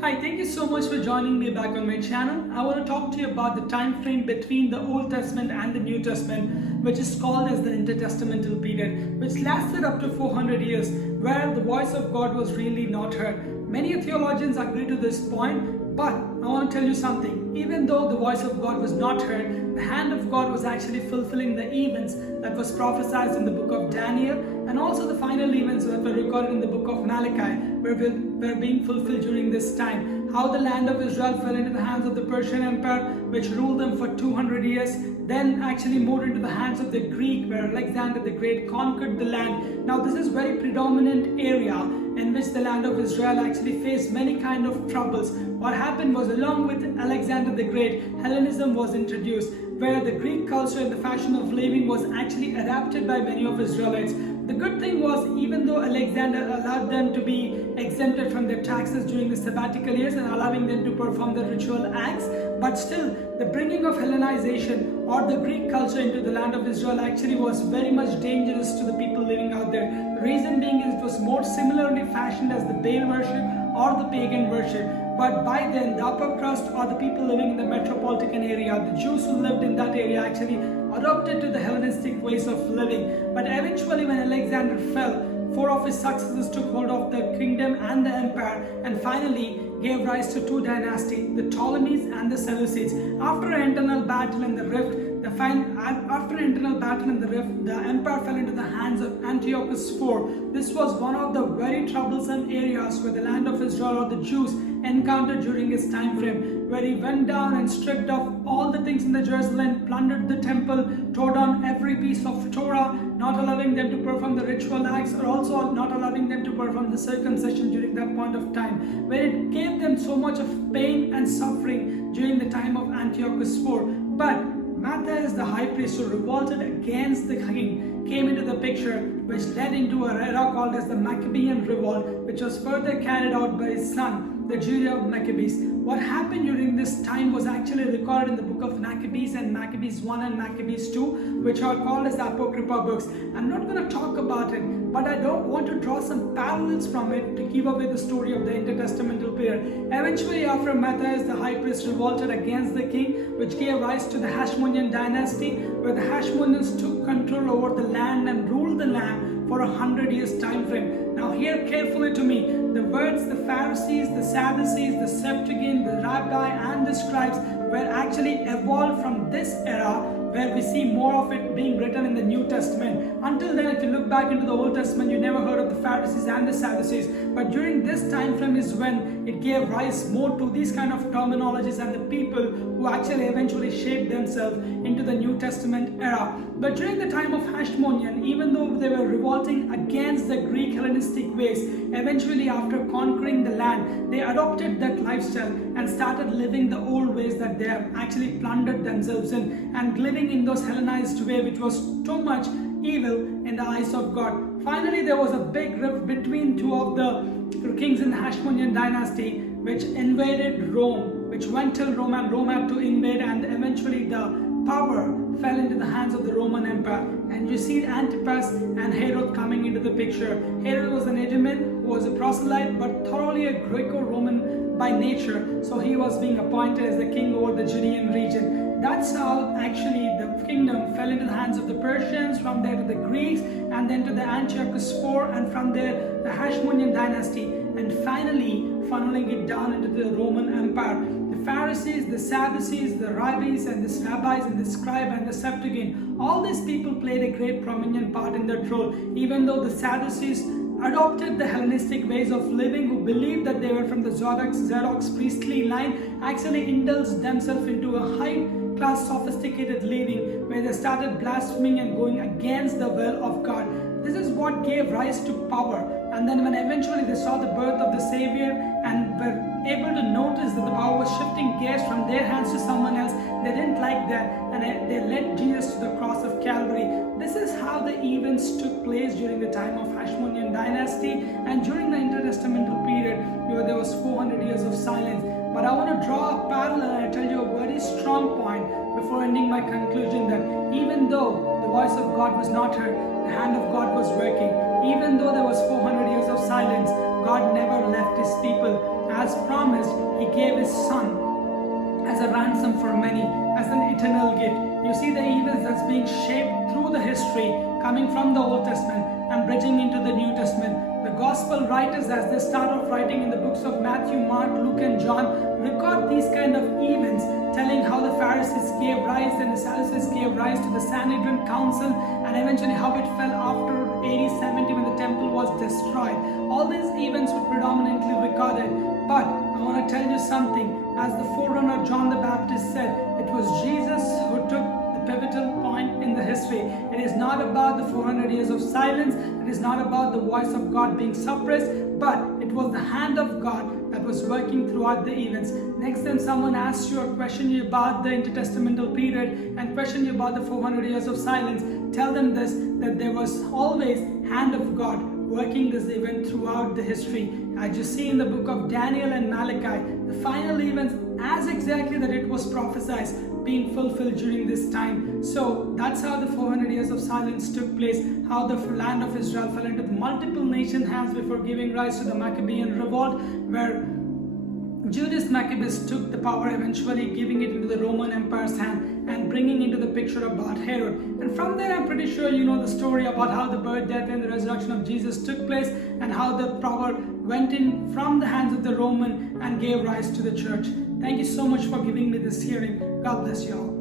Hi, thank you so much for joining me back on my channel. I want to talk to you about the time frame between the Old Testament and the New Testament, which is called as the Intertestamental Period, which lasted up to 400 years, where the voice of God was really not heard. Many theologians agree to this point, but I want to tell you something. Even though the voice of God was not heard, the hand of God was actually fulfilling the events that was prophesied in the book of Daniel, and also the final events that were recorded in the book of Malachi were being fulfilled during this time. How the land of Israel fell into the hands of the Persian Empire, which ruled them for 200 years, then actually moved into the hands of the Greek, where Alexander the Great conquered the land. Now this is very predominant area in which the land of Israel actually faced many kind of troubles. What happened was, along with Alexander the Great, Hellenism was introduced, where the Greek culture and the fashion of living was actually adapted by many of Israelites. The good thing was, even though Alexander allowed them to be exempted from their taxes during the sabbatical years and allowing them to perform the ritual acts, but still the bringing of Hellenization or the Greek culture into the land of Israel actually was very much dangerous to the people living out there. The reason being is it was more similarly fashioned as the Baal worship or the pagan worship. But by then, the upper crust or the people living in the metropolitan area, the Jews who lived in that area, actually adopted to the Hellenistic ways of living. But eventually, when Alexander fell, four of his successors took hold of the kingdom and the empire, and finally gave rise to two dynasties, the Ptolemies and the Seleucids. After an internal battle in the rift, the empire fell into the hands of Antiochus IV. This was one of the very troublesome areas where the land of Israel or the Jews encountered during his time frame, where he went down and stripped off all the things in the Jerusalem, plundered the temple, tore down every piece of Torah, not allowing them to perform the ritual acts, or also not allowing them to perform the circumcision during that point of time, where it gave them so much of pain and suffering during the time of Antiochus IV. But Matthias, the high priest who revolted against the king, came into the picture, which led into an era called as the Maccabean revolt, which was further carried out by his son, the Judea of Maccabees. What happened during this time was actually recorded in the book of Maccabees and Maccabees 1 and Maccabees 2, which are called as the Apocrypha books. I'm not going to talk about it, but I don't want to draw some parallels from it to keep away the story of the Intertestamental Period. Eventually, after Matthias, the high priest, revolted against the king, which gave rise to the Hashmonean dynasty, where the Hashmoneans took control over the land and ruled the land for 100 years time frame. Now hear carefully to me. The words the Pharisees, the Sadducees, the Septuagint, the Rabbi and the scribes were actually evolved from this era, where we see more of it being written in the New Testament. Until then, if you look back into the Old Testament, you never heard of the Pharisees and the Sadducees. But during this time frame is when it gave rise more to these kind of terminologies and the people who actually eventually shaped themselves into the New Testament era. But during the time of Hashmonean, even though they were revolting against the Greek Hellenistic ways, eventually after conquering the land, they adopted that lifestyle and started living the old ways that they have actually plundered themselves in, and living in those Hellenized way, which was too much evil in the eyes of God. Finally, there was a big rift between two of the kings in the Hashmonean dynasty, which invaded Rome, which went till Rome, and Rome had to invade, and eventually the power fell into the hands of the Roman Empire. And you see Antipas and Herod coming into the picture. Herod was an Edomian who was a proselyte, but thoroughly a Greco-Roman by nature, so he was being appointed as the king over the Judean region. That's how actually the kingdom fell into the hands of the Persians, from there to the Greeks, and then to the Antiochus IV, and from there the Hashmonean dynasty, and finally funneling it down into the Roman Empire. The Pharisees, the Sadducees, the rabbis and the scribe and the Septuagint, all these people played a great prominent part in that role. Even though the Sadducees adopted the Hellenistic ways of living, who believed that they were from the Zoroastrian priestly line, actually indulged themselves into a high-class sophisticated living, where they started blaspheming and going against the will of God. This is what gave rise to power. And then when eventually they saw the birth of the Savior and were able to notice that the power was shifting gears from their hands to someone else, they didn't like that, and they led Jesus to the cross of Calvary. This is how the events took place during the time of Hashmonean dynasty, and during the Intertestamental period, there was 400 years of silence. But I want to draw a parallel and I tell you a very strong point before ending my conclusion, that even though the voice of God was not heard, the hand of God was working. Even though there was 400 years of silence, God never left his his people. As promised, he gave his son as a ransom for many, as an eternal gift. You see the events that's being shaped through the history, coming from the Old Testament and bridging into the New Testament. The Gospel writers, as they start off writing in the books of Matthew, Mark, Luke and John, record these kind of events, telling how the Pharisees gave rise and the Sadducees gave rise to the Sanhedrin Council, and eventually how it fell after AD 70 when the temple was destroyed. All these events were predominantly recorded, but I want to tell you something. As the forerunner John the Baptist said, it was Jesus who took the pivotal point in the history. It is not about the 400 years of silence. It is not about the voice of God being suppressed, but it was the hand of God that was working throughout the events. Next time someone asks you or question you about the intertestamental period and question you about the 400 years of silence, tell them this, that there was always hand of God working this event throughout the history. As you see in the book of Daniel and Malachi, the final events as exactly that it was prophesied being fulfilled during this time. So that's how the 400 years of silence took place, how the land of Israel fell into the multiple nation hands before giving rise to the Maccabean revolt, where Judas Maccabeus took the power, eventually giving it into the Roman Empire's hand and bringing into the picture about Herod. And from there, I'm pretty sure you know the story about how the birth, death and the resurrection of Jesus took place, and how the power went in from the hands of the Roman and gave rise to the church. Thank you so much for giving me this hearing. God bless you all.